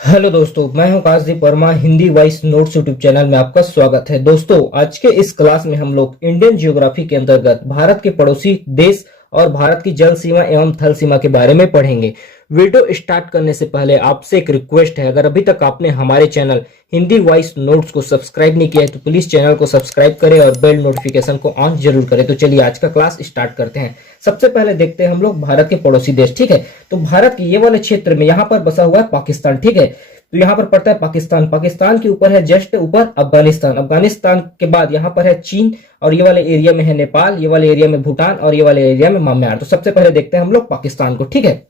Hello दोस्तों, मैं हूं Kashdeep Verma. Hindi voice notes YouTube channel में आपका स्वागत है। दोस्तों, आज के इस क्लास में हम लोग इंडियन ज्योग्राफी के अंतर्गत भारत के पड़ोसी देश और भारत की जल सीमा एवं थल सीमा के बारे में पढ़ेंगे। वीडियो स्टार्ट करने से पहले आपसे एक रिक्वेस्ट है, अगर अभी तक आपने हमारे चैनल हिंदी वॉइस नोट्स को सब्सक्राइब नहीं किया है तो प्लीज चैनल को सब्सक्राइब करें और बेल नोटिफिकेशन को ऑन जरूर करें। तो चलिए आज का क्लास स्टार्ट करते हैं। सबसे पहले देखते हैं हम लोग भारत के पड़ोसी देश। ठीक है, तो भारत के ये वाले क्षेत्र में यहाँ पर बसा हुआ है पाकिस्तान। ठीक है, तो यहाँ पर पड़ता है पाकिस्तान। पाकिस्तान के ऊपर है जस्ट ऊपर अफगानिस्तान। अफगानिस्तान के बाद यहाँ पर है चीन और ये वाले एरिया में है नेपाल, ये वाले एरिया में भूटान और ये वाले एरिया में म्यांमार। तो सबसे पहले देखते हैं हम लोग पाकिस्तान को। ठीक है,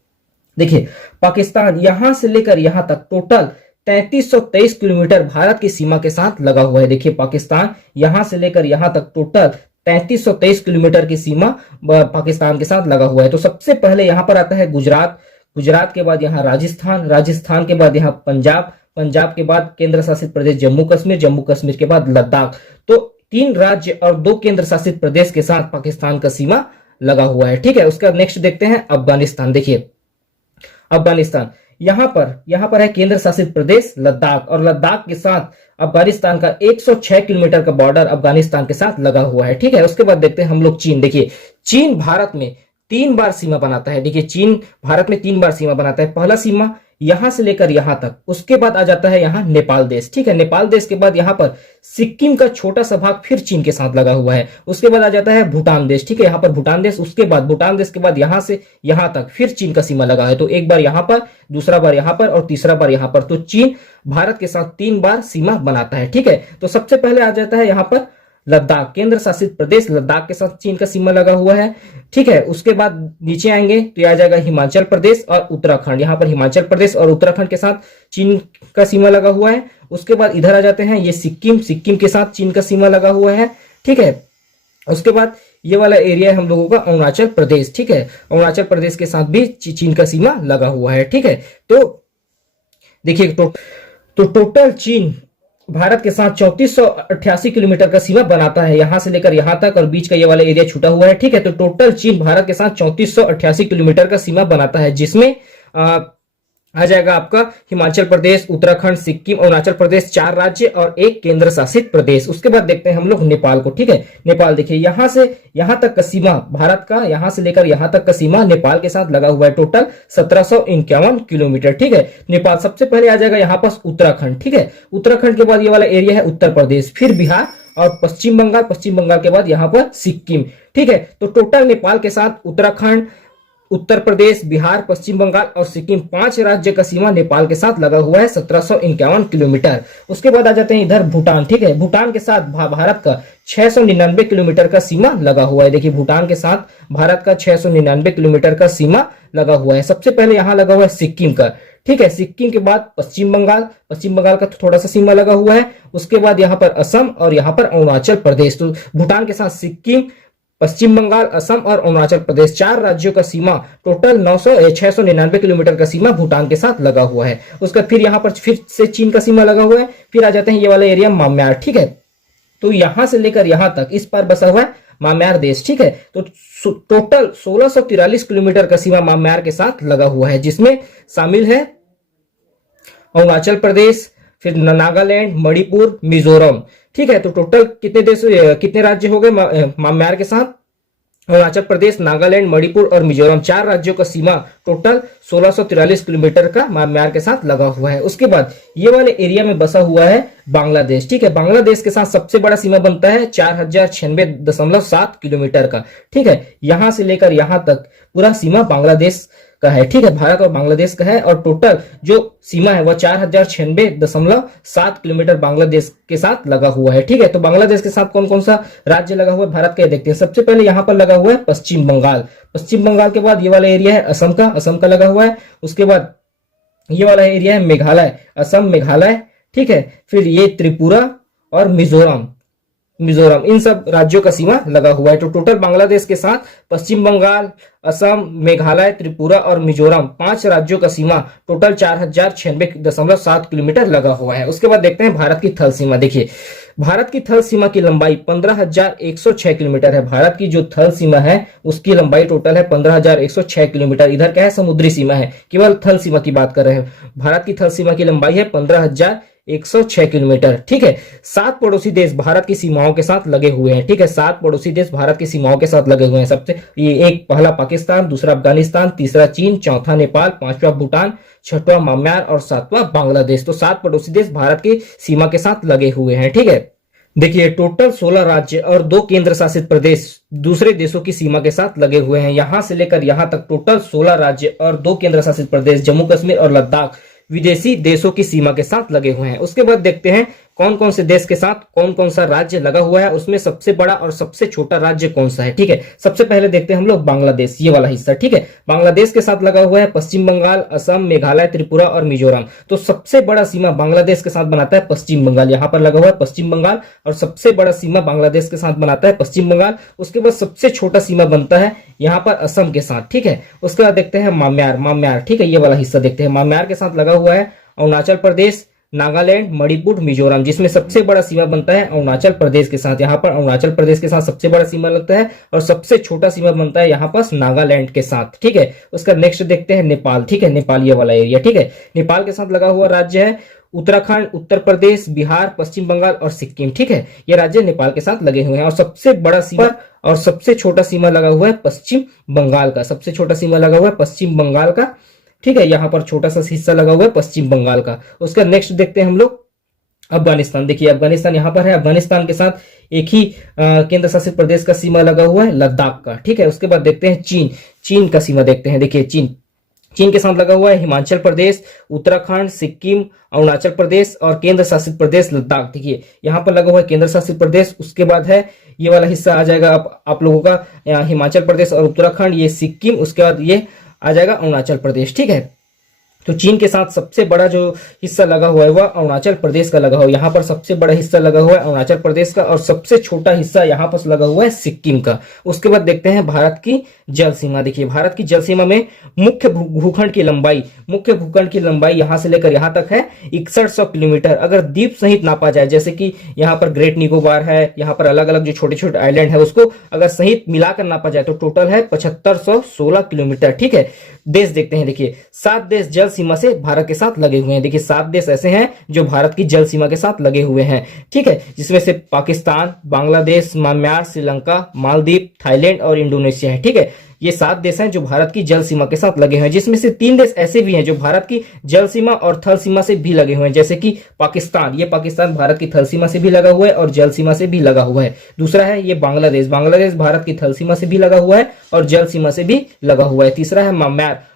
देखिए पाकिस्तान यहां से लेकर यहां तक टोटल 3323 किलोमीटर भारत की सीमा के साथ लगा हुआ है। देखिए पाकिस्तान यहां से लेकर यहां तक टोटल 3323 किलोमीटर की सीमा पाकिस्तान के साथ लगा हुआ है। तो सबसे पहले यहां पर आता है गुजरात, गुजरात के बाद यहाँ राजस्थान, राजस्थान के बाद यहाँ पंजाब, पंजाब के बाद केंद्र शासित प्रदेश जम्मू कश्मीर, जम्मू कश्मीर के बाद लद्दाख। तो 3 राज्य और 2 केंद्र शासित प्रदेश के साथ पाकिस्तान का सीमा लगा हुआ है। ठीक है, उसके बाद नेक्स्ट देखते हैं अफगानिस्तान। देखिए अफगानिस्तान यहां पर है केंद्र शासित प्रदेश लद्दाख और लद्दाख के साथ अफगानिस्तान का 106 किलोमीटर का बॉर्डर अफगानिस्तान के साथ लगा हुआ है। ठीक है, उसके बाद देखते हैं हम लोग चीन। देखिए चीन भारत में 3 बार सीमा बनाता है। देखिए चीन भारत में 3 बार सीमा बनाता है। पहला सीमा यहां से लेकर यहां तक, उसके बाद आ जाता है यहां नेपाल देश। ठीक है, नेपाल देश के बाद यहां पर सिक्किम का छोटा सा भाग फिर चीन के साथ लगा हुआ है। उसके बाद आ जाता है भूटान देश। ठीक है, यहां पर भूटान देश, उसके बाद भूटान देश के बाद यहां से यहां तक फिर चीन का सीमा लगा है। तो एक बार यहां पर, दूसरा बार यहां पर और तीसरा बार यहां पर। तो चीन भारत के साथ 3 बार सीमा बनाता है। ठीक है, तो सबसे पहले आ जाता है यहां पर लद्दाख, केंद्र शासित प्रदेश लद्दाख के साथ चीन का सीमा लगा हुआ है। ठीक है, उसके बाद नीचे आएंगे तो आ जाएगा हिमाचल प्रदेश और उत्तराखंड। यहाँ पर हिमाचल प्रदेश और उत्तराखंड के साथ चीन का सीमा लगा हुआ है। उसके बाद इधर आ जाते हैं ये सिक्किम, सिक्किम के साथ चीन का सीमा लगा हुआ है। ठीक है, उसके बाद ये वाला एरिया है हम लोगों का अरुणाचल प्रदेश। ठीक है, अरुणाचल प्रदेश के साथ भी चीन का सीमा लगा हुआ है। ठीक है, तो देखिए तो टोटल चीन भारत के साथ 3488 किलोमीटर का सीमा बनाता है, यहां से लेकर यहां तक और बीच का ये वाला एरिया छूटा हुआ है। ठीक है, तो टोटल चीन भारत के साथ 3488 किलोमीटर का सीमा बनाता है, जिसमें आ जाएगा आपका हिमाचल प्रदेश, उत्तराखंड, सिक्किम, अरुणाचल प्रदेश 4 राज्य और 1 केंद्र शासित प्रदेश। उसके बाद देखते हैं हम लोग नेपाल को। ठीक है, नेपाल देखिए यहां से यहां तक का सीमा भारत का, यहां से लेकर यहां तक का सीमा नेपाल के साथ लगा हुआ है, टोटल 1751 किलोमीटर। ठीक है, नेपाल सबसे पहले आ जाएगा यहां पर उत्तराखंड। ठीक है, उत्तराखंड के बाद ये वाला एरिया है उत्तर प्रदेश, फिर बिहार और पश्चिम बंगाल, पश्चिम बंगाल के बाद यहां पर सिक्किम। ठीक है, तो टोटल नेपाल के साथ उत्तराखंड, उत्तर प्रदेश, बिहार, पश्चिम बंगाल और सिक्किम 5 राज्य का सीमा नेपाल के साथ लगा हुआ है, 1751 किलोमीटर। उसके बाद आ जाते हैं इधर भूटान। ठीक है, भूटान के साथ भारत का 699 किलोमीटर का सीमा लगा हुआ है। देखिए भूटान के साथ भारत का 699 किलोमीटर का सीमा लगा हुआ है। सबसे पहले यहां लगा हुआ है सिक्किम का। ठीक है, सिक्किम के बाद पश्चिम बंगाल, पश्चिम बंगाल का थोड़ा सा सीमा लगा हुआ है। उसके बाद यहां पर असम और यहां पर अरुणाचल प्रदेश। तो भूटान के साथ सिक्किम, पश्चिम बंगाल, असम और अरुणाचल प्रदेश 4 राज्यों का सीमा टोटल 699 किलोमीटर का सीमा भूटान के साथ लगा हुआ है। उसका फिर यहाँ पर फिर से चीन का सीमा लगा हुआ है। फिर आ जाते हैं ये वाला एरिया म्यांमार। ठीक है, तो यहां से लेकर यहां तक इस पर बसा हुआ है म्यांमार देश। ठीक है, तो टोटल 1643 किलोमीटर का सीमा म्यांमार के साथ लगा हुआ है, जिसमें शामिल है अरुणाचल प्रदेश, फिर नागालैंड, मणिपुर, मिजोरम। ठीक है, तो टोटल कितने राज्य हो गए म्यांमार के साथ? अरुणाचल प्रदेश, नागालैंड, मणिपुर और मिजोरम 4 राज्यों का सीमा टोटल 1643 किलोमीटर का म्यांमार के साथ लगा हुआ है। उसके बाद ये वाले एरिया में बसा हुआ है बांग्लादेश। ठीक है, बांग्लादेश के साथ सबसे बड़ा सीमा बनता है 4096.7 किलोमीटर का। ठीक है, यहां से लेकर यहां तक पूरा सीमा बांग्लादेश का है। ठीक है, भारत और बांग्लादेश का है और टोटल जो सीमा है वह 4096.7 किलोमीटर बांग्लादेश के साथ लगा हुआ है। ठीक है, तो बांग्लादेश के साथ कौन कौन सा राज्य लगा हुआ है भारत का, देखते हैं। सबसे पहले यहां पर लगा हुआ है पश्चिम बंगाल। पश्चिम बंगाल के बाद ये वाला एरिया है असम का, असम का लगा हुआ है। उसके बाद ये वाला एरिया है मेघालय, असम, मेघालय। ठीक है, फिर ये त्रिपुरा और मिजोरम, मिजोरम, इन सब राज्यों का सीमा लगा हुआ है। तो टोटल बांग्लादेश के साथ पश्चिम बंगाल, असम, मेघालय, त्रिपुरा और मिजोरम 5 राज्यों का सीमा टोटल 4096.7 किलोमीटर लगा हुआ है। उसके बाद देखते हैं भारत की थल सीमा। देखिए भारत की थल सीमा की लंबाई 15,106 किलोमीटर है। भारत की जो थल सीमा है उसकी लंबाई टोटल है 15,106 किलोमीटर। इधर क्या है, समुद्री सीमा है, केवल थल सीमा की बात कर रहे हैं। भारत की थल सीमा की लंबाई है 15,106 किलोमीटर। ठीक है, 7 पड़ोसी देश भारत की सीमाओं के साथ लगे हुए हैं। ठीक है, 7 पड़ोसी देश भारत की सीमाओं के साथ लगे हुए हैं। सबसे ये एक पहला पाकिस्तान, दूसरा अफगानिस्तान, तीसरा चीन, चौथा नेपाल, पांचवा भूटान, छठवां म्यांमार और 7वां बांग्लादेश। तो 7 पड़ोसी देश भारत की सीमा के साथ लगे हुए हैं। ठीक है, देखिए टोटल 16 राज्य और 2 केंद्र शासित प्रदेश दूसरे देशों की सीमा के साथ लगे हुए हैं। यहां से लेकर यहां तक टोटल 16 राज्य और 2 केंद्र शासित प्रदेश जम्मू कश्मीर और लद्दाख विदेशी देशों की सीमा के साथ लगे हुए हैं। उसके बाद देखते हैं कौन कौन से देश के साथ कौन कौन सा राज्य लगा हुआ है, उसमें सबसे बड़ा और सबसे छोटा राज्य कौन सा है। ठीक है, सबसे पहले देखते हैं हम लोग बांग्लादेश, ये वाला हिस्सा। ठीक है, बांग्लादेश के साथ लगा हुआ है पश्चिम बंगाल, असम, मेघालय, त्रिपुरा और मिजोरम। तो सबसे बड़ा सीमा बांग्लादेश के साथ बनाता है पश्चिम बंगाल, यहां पर लगा हुआ है पश्चिम बंगाल, और सबसे बड़ा सीमा बांग्लादेश के साथ बनाता है पश्चिम बंगाल। उसके बाद सबसे छोटा सीमा बनता है यहां पर असम के साथ। ठीक है, उसके बाद देखते हैं म्यांमार। ठीक है, ये वाला हिस्सा देखते हैं। म्यांमार के साथ लगा हुआ है अरुणाचल प्रदेश, नागालैंड, मणिपुर, मिजोरम, जिसमें सबसे बड़ा सीमा बनता है अरुणाचल प्रदेश के साथ। यहाँ पर अरुणाचल प्रदेश के साथ सबसे बड़ा सीमा लगता है और सबसे छोटा सीमा बनता है यहाँ पर नागालैंड के साथ। ठीक है, उसका नेक्स्ट देखते हैं नेपाल। ठीक है, नेपाल ये वाला एरिया। ठीक है, नेपाल के साथ लगा हुआ राज्य है उत्तराखंड, उत्तर प्रदेश, बिहार, पश्चिम बंगाल और सिक्किम। ठीक है, ये राज्य नेपाल के साथ लगे हुए हैं। और सबसे बड़ा सीमा और सबसे छोटा सीमा लगा हुआ है पश्चिम बंगाल का। सबसे छोटा सीमा लगा हुआ है पश्चिम बंगाल का। ठीक है, यहां पर छोटा सा हिस्सा लगा हुआ है पश्चिम बंगाल का। उसका नेक्स्ट देखते हैं हम लोग अफगानिस्तान। देखिए अफगानिस्तान यहां पर है। अफगानिस्तान के साथ एक ही केंद्र शासित प्रदेश का सीमा लगा हुआ है लद्दाख का। ठीक है, उसके बाद देखते हैं चीन का सीमा देखते हैं। देखिए चीन के साथ लगा हुआ है हिमाचल प्रदेश, उत्तराखंड, सिक्किम, अरुणाचल प्रदेश और केंद्र शासित प्रदेश लद्दाख। देखिए यहां पर लगा हुआ है केंद्र शासित प्रदेश। उसके बाद है ये वाला हिस्सा आ जाएगा आप लोगों का हिमाचल प्रदेश और उत्तराखंड, ये सिक्किम, उसके बाद ये आ जाएगा अरुणाचल प्रदेश। ठीक है, तो चीन के साथ सबसे बड़ा जो हिस्सा लगा हुआ है वह अरुणाचल प्रदेश का लगा हुआ है। यहाँ पर सबसे बड़ा हिस्सा लगा हुआ है अरुणाचल प्रदेश का और सबसे छोटा हिस्सा यहाँ पर लगा हुआ है सिक्किम का। उसके बाद देखते हैं भारत की जल सीमा। देखिए भारत की जल सीमा में मुख्य भूखंड की लंबाई यहाँ से लेकर यहाँ तक है 6100 किलोमीटर। अगर द्वीप सहित नापा जाए, जैसे कि यहाँ पर ग्रेट निकोबार है, यहाँ पर अलग अलग जो छोटे छोटे आइलैंड है, उसको अगर सहित मिलाकर नापा जाए तो टोटल है 7516 किलोमीटर। ठीक है, देश देखते हैं। देखिए 7 देश जल सीमा से भारत के साथ लगे हुए हैं। देखिए 7 देश ऐसे हैं जो भारत की जल सीमा के साथ लगे हुए हैं। ठीक है, जिसमें से पाकिस्तान, बांग्लादेश, म्यांमार, श्रीलंका, मालदीव, थाईलैंड और इंडोनेशिया है। ठीक है, ये 7 देश हैं जो भारत की जल सीमा के साथ लगे हुए हैं, जिसमें से 3 देश ऐसे भी हैं जो भारत की जल सीमा और थल सीमा से भी लगे हुए हैं, जैसे कि पाकिस्तान। ये पाकिस्तान भारत की थल सीमा से भी लगा हुआ है और जल सीमा से भी लगा हुआ है। दूसरा है ये बांग्लादेश भारत की थल सीमा से भी लगा हुआ है और जल सीमा से भी लगा हुआ है। तीसरा है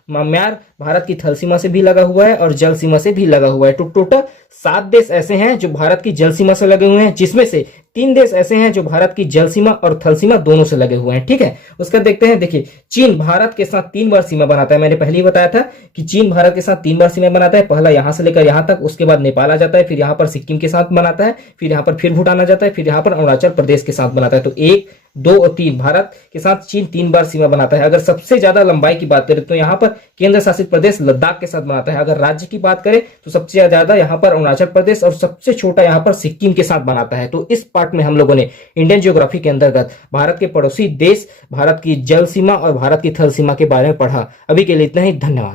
म्यांमार भारत की थल सीमा से भी लगा हुआ है और जल सीमा से भी लगा हुआ है। तो टोटल 7 देश ऐसे हैं जो भारत की जल सीमा से लगे हुए हैं, जिसमें से 3 देश ऐसे हैं जो भारत की जल सीमा और थल सीमा दोनों से लगे हुए हैं। ठीक है, उसका देखते हैं। देखिए चीन भारत के साथ 3 बार सीमा बनाता है। मैंने पहले ही बताया था कि चीन भारत के साथ 3 बार सीमा बनाता है। पहला यहां से लेकर यहां तक, उसके बाद नेपाल आ जाता है, फिर यहां पर सिक्किम के साथ बनाता है, फिर यहां पर फिर भूटान आ जाता है, फिर यहां पर अरुणाचल प्रदेश के साथ बनाता है। तो 1, 2 और 3 भारत के साथ चीन 3 बार सीमा बनाता है। अगर सबसे ज्यादा लंबाई की बात करें तो यहाँ पर केंद्र शासित प्रदेश लद्दाख के साथ बनाता है। अगर राज्य की बात करें तो सबसे ज्यादा यहाँ पर अरुणाचल प्रदेश और सबसे छोटा यहाँ पर सिक्किम के साथ बनाता है। तो इस पार्ट में हम लोगों ने इंडियन ज्योग्राफी के अंतर्गत भारत के पड़ोसी देश, भारत की जल सीमा और भारत की थल सीमा के बारे में पढ़ा। अभी के लिए इतना ही, धन्यवाद।